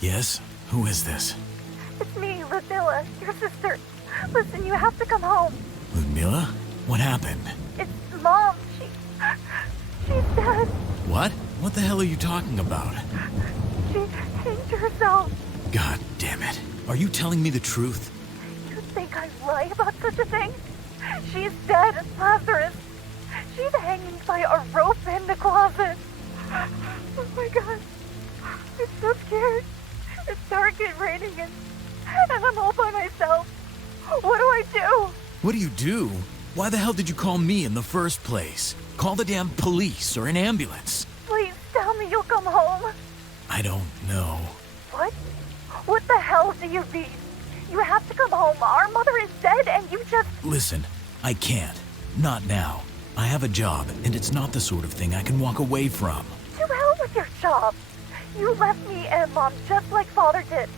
Yes? Who is this? It's me, Ludmilla, your sister. Listen, you have to come home. Ludmilla? What happened? It's Mom. She's dead. What? What the hell are you talking about? She hanged herself. God damn it. Are you telling me the truth? You think I'd lie about such a thing? She's dead, Lazarus. She's hanging by a rope in the closet. Oh my god. I'm so scared. It's dark and raining and I'm all by myself. What do I do? What do you do? Why the hell did you call me in the first place? Call the damn police or an ambulance. Please tell me you'll come home. I don't know. What? What the hell do you mean? You have to come home. Our mother is dead and you just... Listen, I can't. Not now. I have a job, and it's not the sort of thing I can walk away from. To hell with your job. You left me and Mom just like Father did.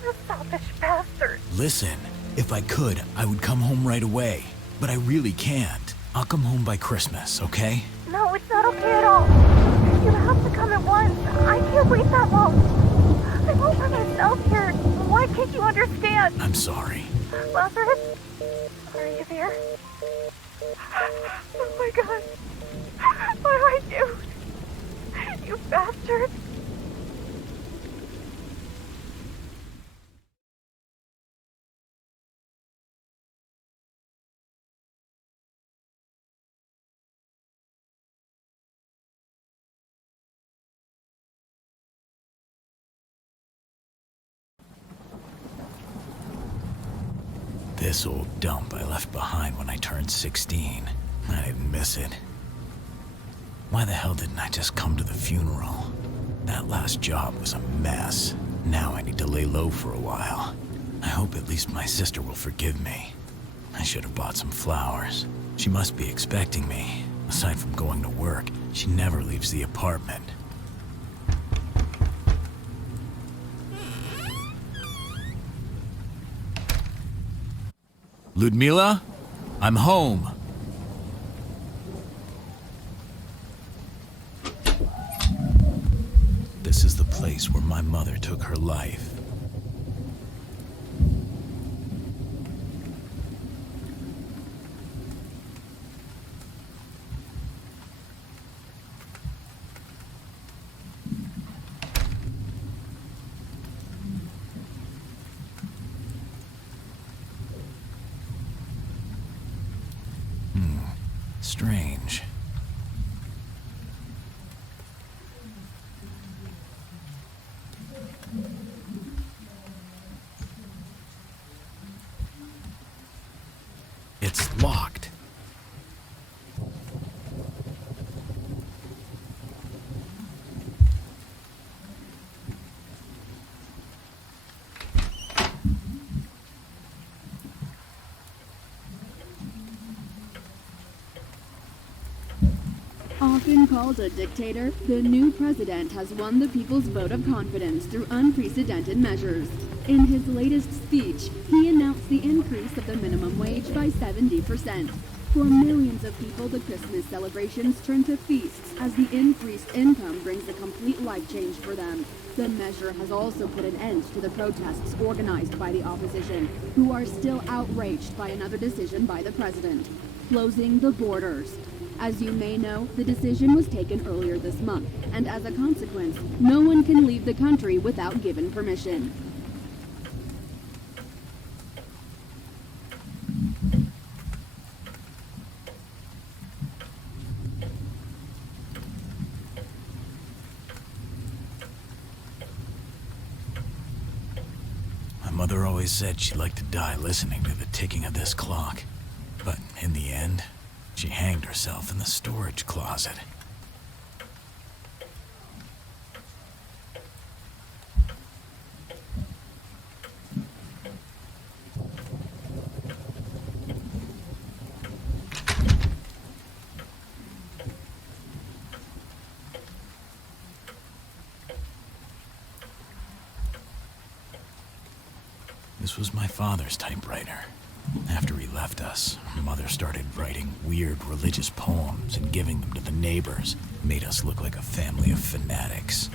You're a selfish bastard. Listen, if I could, I would come home right away. But I really can't. I'll come home by Christmas, okay? No, it's not okay at all. You have to come at once. I can't wait that long. I'm all by myself here. Why can't you understand? I'm sorry. Lazarus? Are you there? Oh my god. What do I do? You bastard. This old dump I left behind when I turned 16. I didn't miss it. Why the hell didn't I just come to the funeral? That last job was a mess. Now I need to lay low for a while. I hope at least my sister will forgive me. I should have bought some flowers. She must be expecting me. Aside from going to work, she never leaves the apartment. Ludmilla? I'm home. This is the place where my mother took her life. Strange. It's locked. Often called a dictator, the new president has won the people's vote of confidence through unprecedented measures. In his latest speech, he announced the increase of the minimum wage by 70%. For millions of people, the Christmas celebrations turn to feasts as the increased income brings a complete life change for them. The measure has also put an end to the protests organized by the opposition, who are still outraged by another decision by the president, closing the borders. As you may know, the decision was taken earlier this month, and as a consequence, no one can leave the country without given permission. My mother always said she'd like to die listening to the ticking of this clock. But in the end, she hanged herself in the storage closet. This was my father's typewriter. After he left us, Mother started writing weird religious poems and giving them to the neighbors. Made us look like a family of fanatics.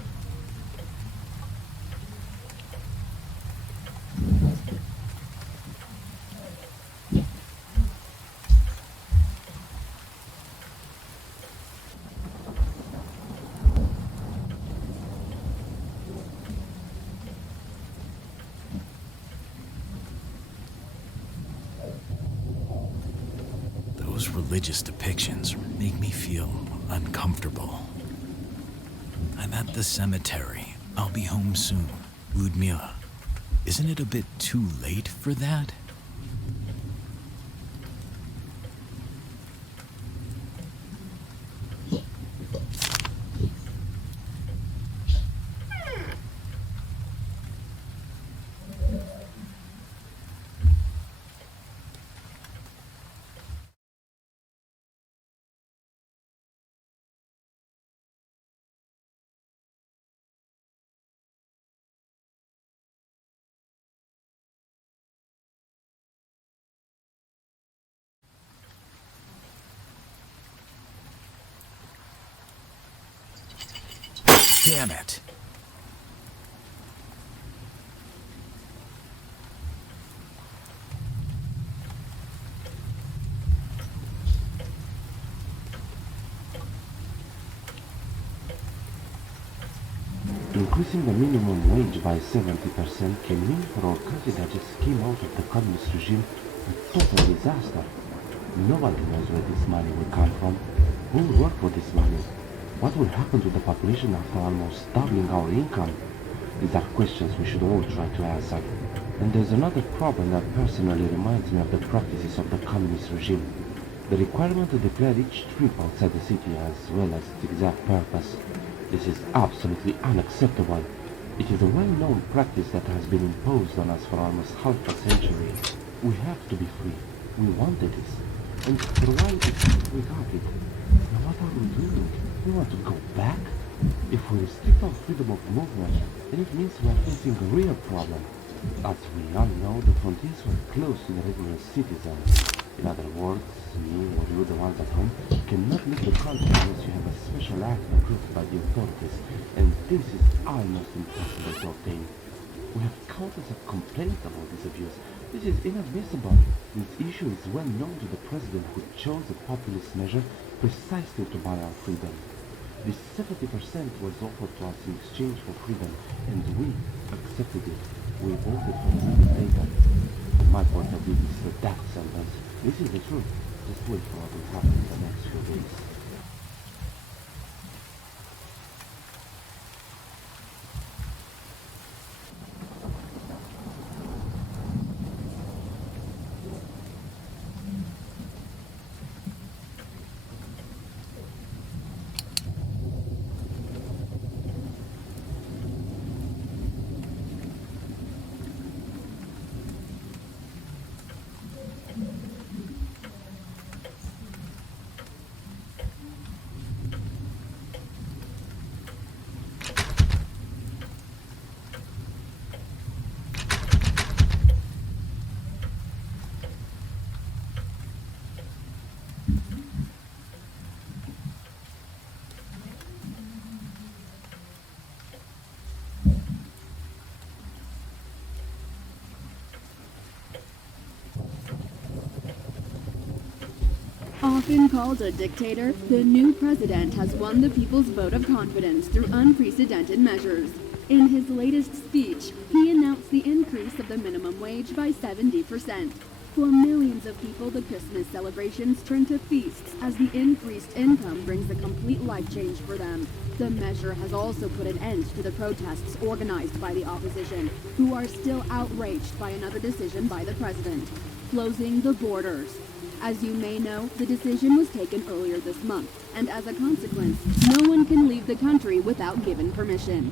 those religious depictions make me feel uncomfortable. I'm at the cemetery. I'll be home soon. Ludmila, isn't it a bit too late for that? Damn it! Increasing the minimum wage by 70% can mean for our country that just came out of the communist regime a total disaster. Nobody knows where this money will come from. Who will work for this money? What will happen to the population after almost doubling our income? These are questions we should all try to answer. And there's another problem that personally reminds me of the practices of the communist regime. The requirement to declare each trip outside the city as well as its exact purpose. This is absolutely unacceptable. It is a well-known practice that has been imposed on us for almost half a century. We have to be free. We wanted this. And for a while we got it. Now what are we doing? We want to go back? If we restrict our freedom of movement, then it means we are facing a real problem. As we all know, the frontiers were closed to the regular citizens. In other words, me or you, the ones at home, cannot leave the country unless you have a special act approved by the authorities, and this is almost impossible to obtain. We have countless of complaints about this abuse. This is inadmissible. This issue is well known to the president who chose a populist measure precisely to buy our freedom. This 70% was offered to us in exchange for freedom, and we accepted it. We voted for it later. From my point of view, this is a death sentence. This is the truth. Just wait for what will happen in the next few days. Often called a dictator, the new president has won the people's vote of confidence through unprecedented measures. In his latest speech, he announced the increase of the minimum wage by 70%. For millions of people, the Christmas celebrations turn to feasts as the increased income brings a complete life change for them. The measure has also put an end to the protests organized by the opposition, who are still outraged by another decision by the president, closing the borders. As you may know, the decision was taken earlier this month, and as a consequence, no one can leave the country without given permission.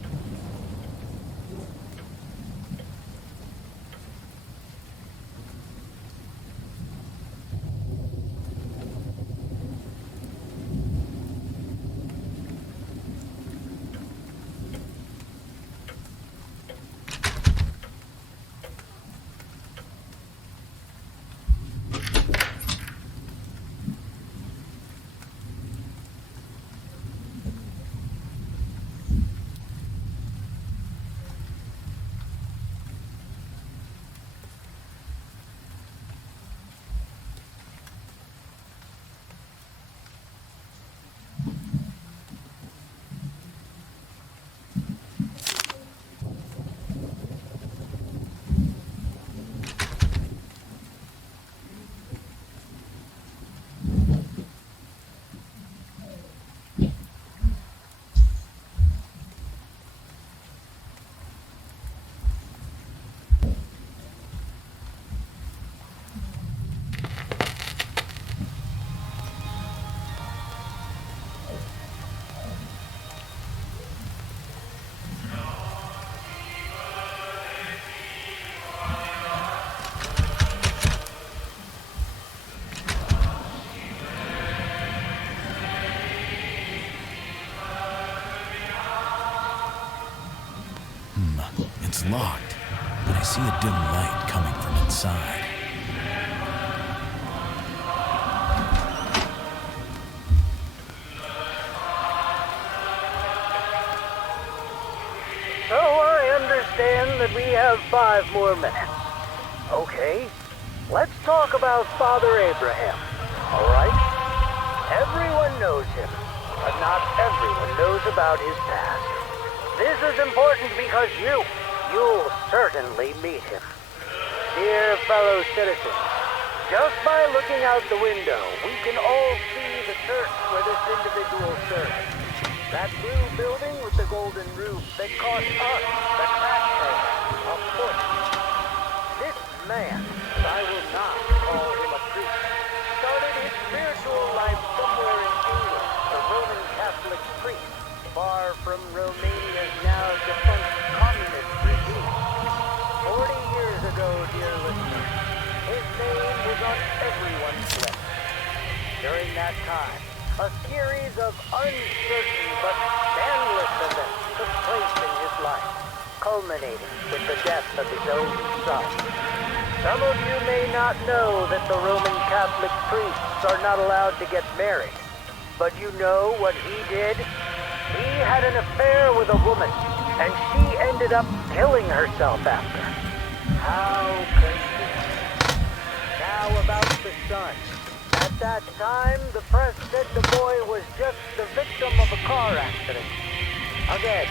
It's locked, but I see a dim light coming from inside. So I understand that we have 5 more minutes. Okay, let's talk about Father Abraham, all right? Everyone knows him, but not everyone knows about his past. This is important because you'll certainly meet him. Dear fellow citizens, just by looking out the window, we can all see the church where this individual served. That blue building with the golden roof that cost us, the taxpayer, a fortune. This man, and I will not call him a priest, started his spiritual life somewhere in England, a Roman Catholic priest, far from Romania's now defunct communist regime. 40 years ago, dear listeners, his name was on everyone's lips. During that time, a series of uncertain but scandalous events took place in his life, culminating with the death of his own son. Some of you may not know that the Roman Catholic priests are not allowed to get married, but you know what he did? He had an affair with a woman, and she ended up killing herself after. How convenient. Now about the son. At that time, the press said the boy was just the victim of a car accident. Again,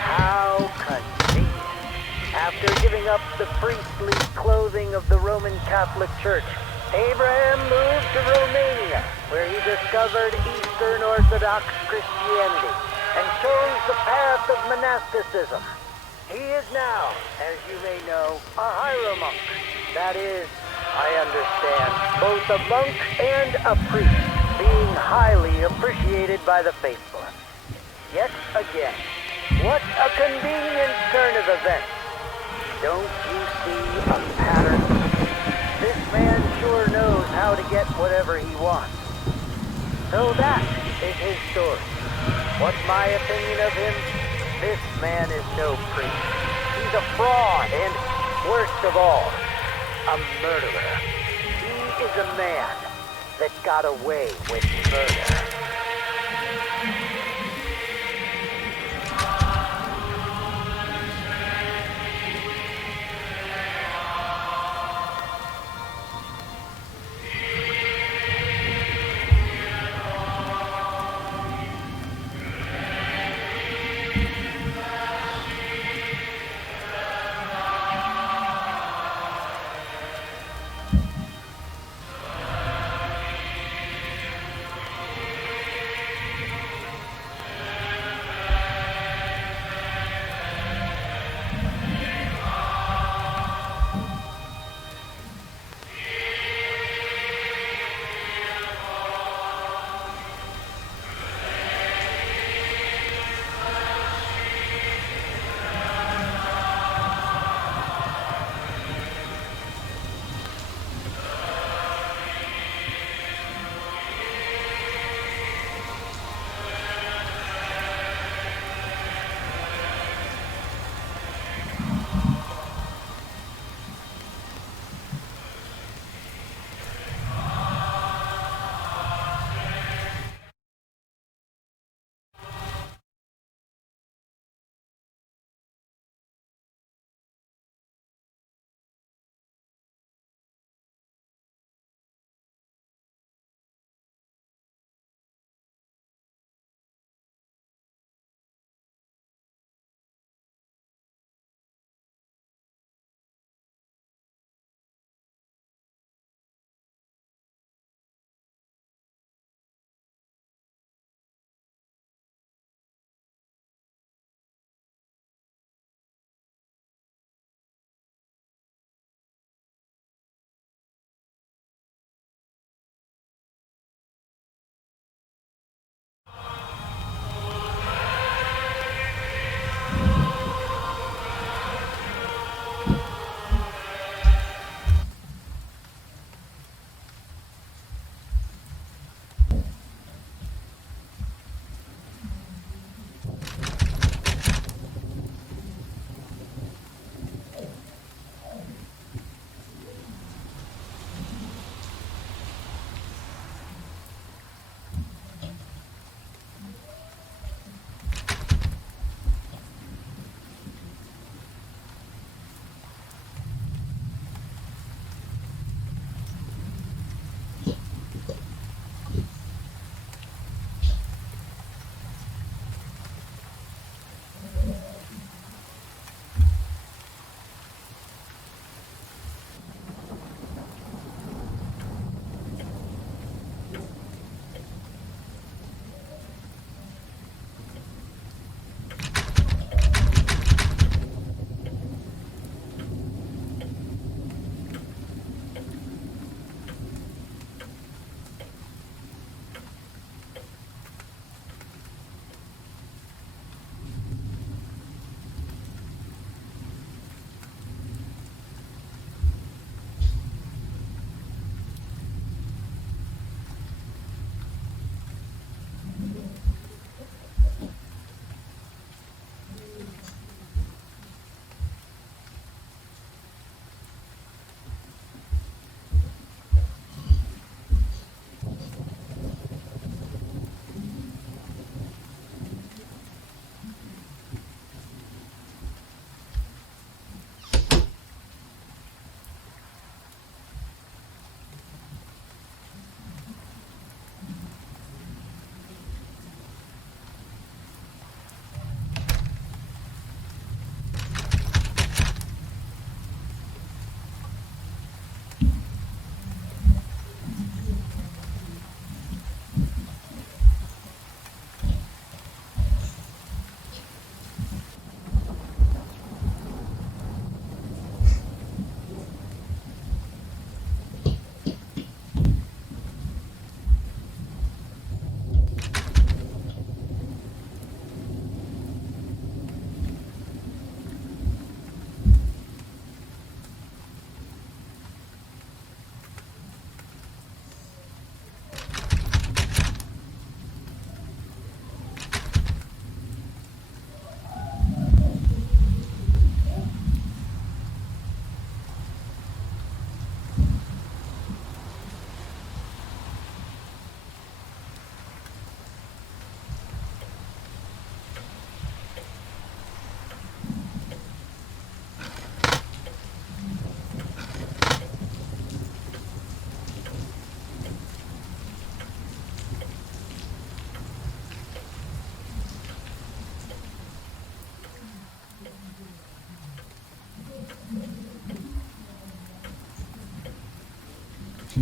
how convenient. After giving up the priestly clothing of the Roman Catholic Church, Abraham moved to Romania, where he discovered Eastern Orthodox Christianity and chose the path of monasticism. He is now, as you may know, a hieromonk. That is, I understand, both a monk and a priest, being highly appreciated by the faithful. Yet again, what a convenient turn of events. Don't you see a pattern? This man sure knows how to get whatever he wants. So that is his story. What's my opinion of him? This man is no priest. He's a fraud and, worst of all, a murderer. He is a man that got away with murder.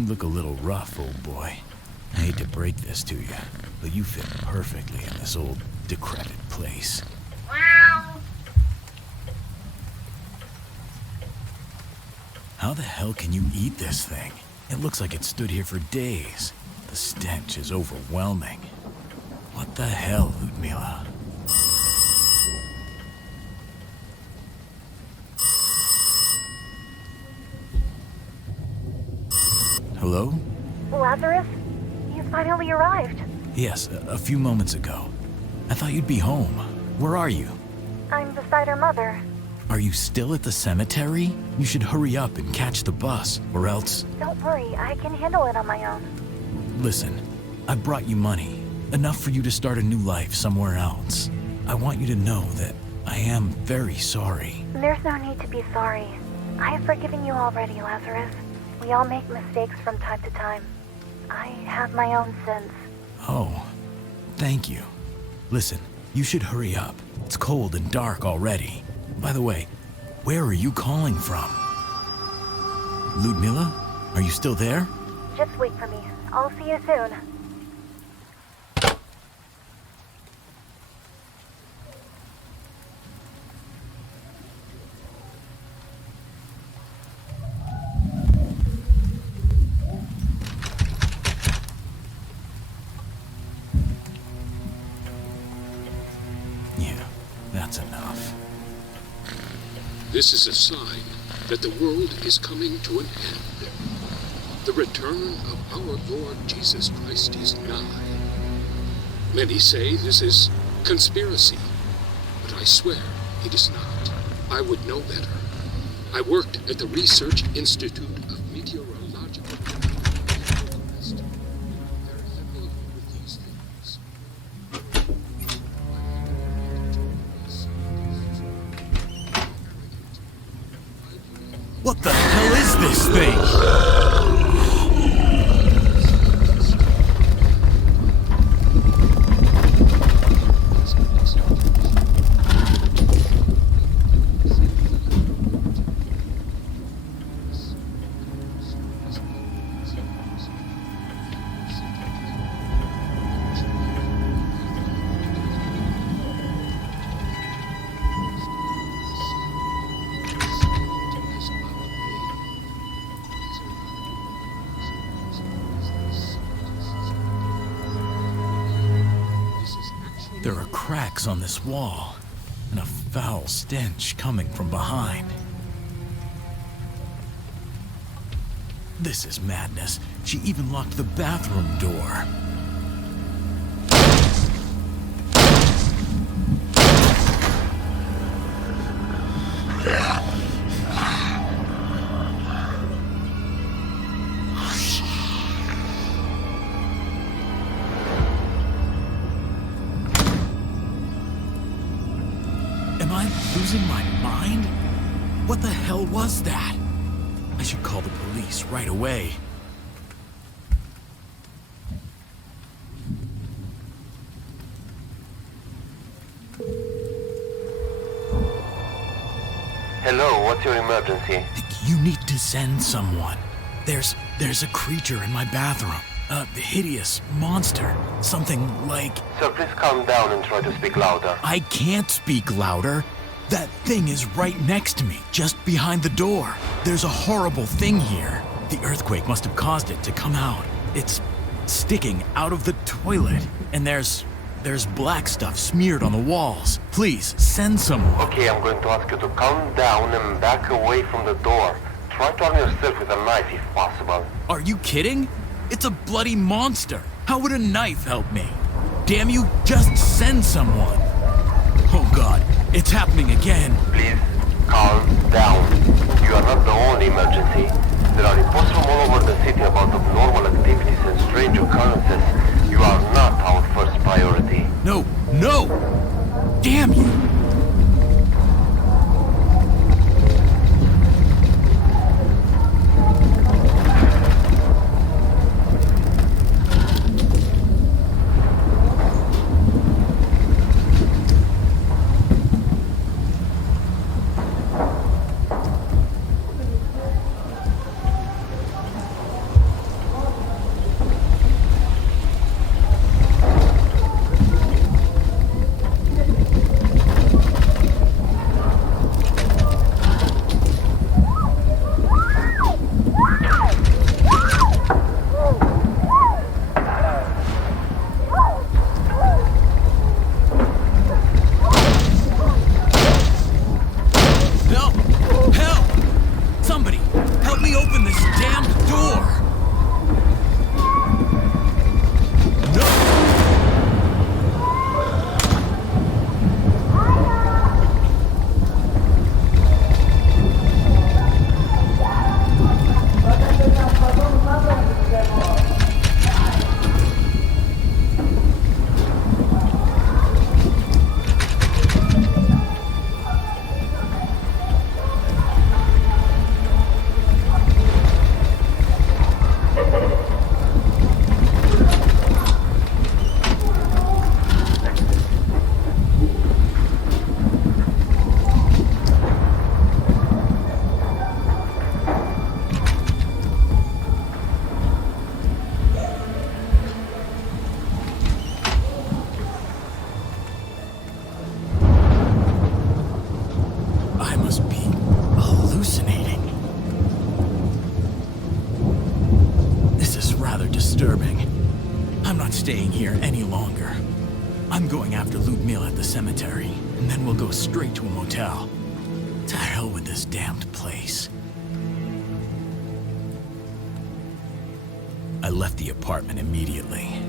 You look a little rough, old boy. I hate to break this to you, but you fit perfectly in this old, decrepit place. How the hell can you eat this thing? It looks like it stood here for days. The stench is overwhelming. What the hell, Ludmila? Hello? Lazarus? He's finally arrived. Yes, a few moments ago. I thought you'd be home. Where are you? I'm beside her mother. Are you still at the cemetery? You should hurry up and catch the bus, or else... Don't worry, I can handle it on my own. Listen, I brought you money. Enough for you to start a new life somewhere else. I want you to know that I am very sorry. There's no need to be sorry. I have forgiven you already, Lazarus. We all make mistakes from time to time. I have my own sins. Oh, thank you. Listen, you should hurry up. It's cold and dark already. By the way, where are you calling from? Ludmila? Are you still there? Just wait for me. I'll see you soon. Yeah, that's enough. This is a sign that the world is coming to an end. The return of our Lord Jesus Christ is nigh. Many say this is conspiracy, but I swear it is not. I would know better. I worked at the Research Institute of Meteorological Forecast. I'm very familiar with these things. What the hell is this thing? There are cracks on this wall, and a foul stench coming from behind. This is madness. She even locked the bathroom door. Am I losing my mind? What the hell was that? I should call the police right away. Hello, what's your emergency? You need to send someone. There's a creature in my bathroom. A hideous monster. Something like... Sir, please calm down and try to speak louder. I can't speak louder. That thing is right next to me, just behind the door. There's a horrible thing here. The earthquake must have caused it to come out. It's sticking out of the toilet. And there's black stuff smeared on the walls. Please, send someone. Okay, I'm going to ask you to calm down and back away from the door. Try to arm yourself with a knife if possible. Are you kidding? It's a bloody monster. How would a knife help me? Damn you, just send someone. Oh God, it's happening again. Please, calm down. You are not the only emergency. There are reports from all over the city about abnormal activities and strange occurrences. You are not our first priority. No, no! Damn you! I'm going after Ludmila at the cemetery, and then we'll go straight to a motel. To hell with this damned place. I left the apartment immediately.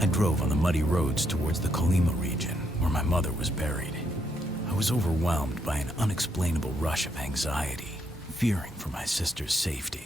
I drove on the muddy roads towards the Colima region, where my mother was buried. I was overwhelmed by an unexplainable rush of anxiety, fearing for my sister's safety.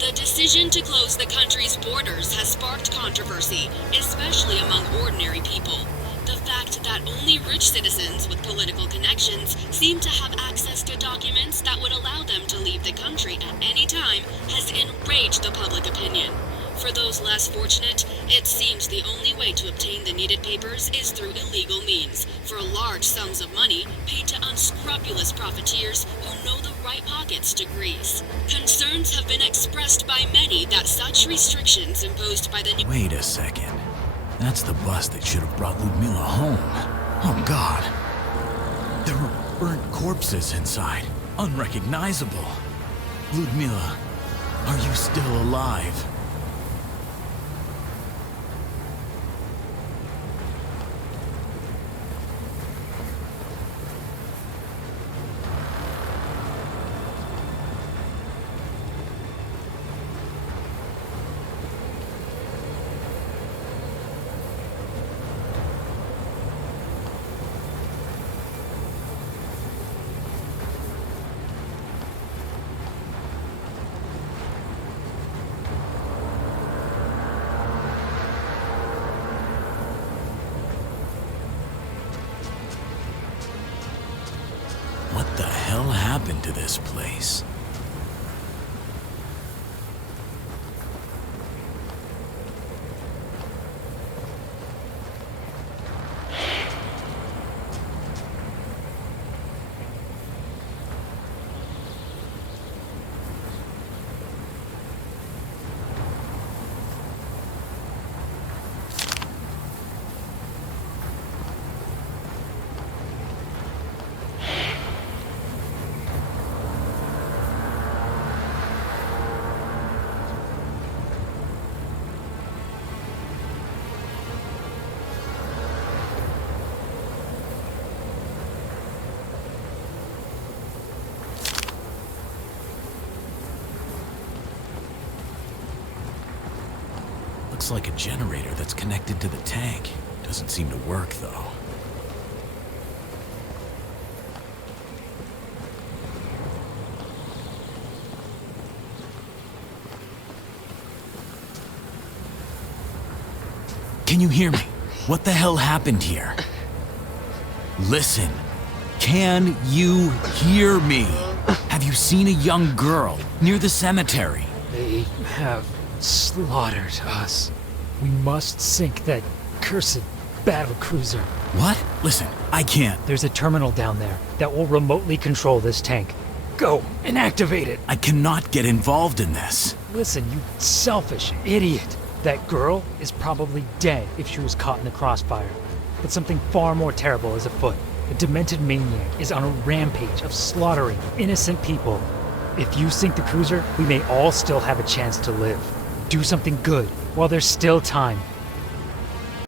The decision to close the country's borders has sparked controversy, especially among ordinary people. The fact that only rich citizens with political connections seem to have access to documents that would allow them to leave the country at any time has enraged the public opinion. For those less fortunate, it seems the only way to obtain the needed papers is through illegal means, for large sums of money paid to unscrupulous profiteers who know the right pockets to grease. Concerns have been expressed by many that such restrictions imposed by the... Wait a second. That's the bus that should have brought Ludmila home. Oh, God. There were burnt corpses inside. Unrecognizable. Ludmila, are you still alive? What the hell happened to this place? Looks like a generator that's connected to the tank. Doesn't seem to work, though. Can you hear me? What the hell happened here? Listen. Can you hear me? Have you seen a young girl near the cemetery? They have slaughtered us. We must sink that cursed battle cruiser. What? Listen, I can't. There's a terminal down there that will remotely control this tank. Go and activate it. I cannot get involved in this. Listen, you selfish idiot. That girl is probably dead if she was caught in the crossfire. But something far more terrible is afoot. A demented maniac is on a rampage of slaughtering innocent people. If you sink the cruiser, we may all still have a chance to live. Do something good while there's still time.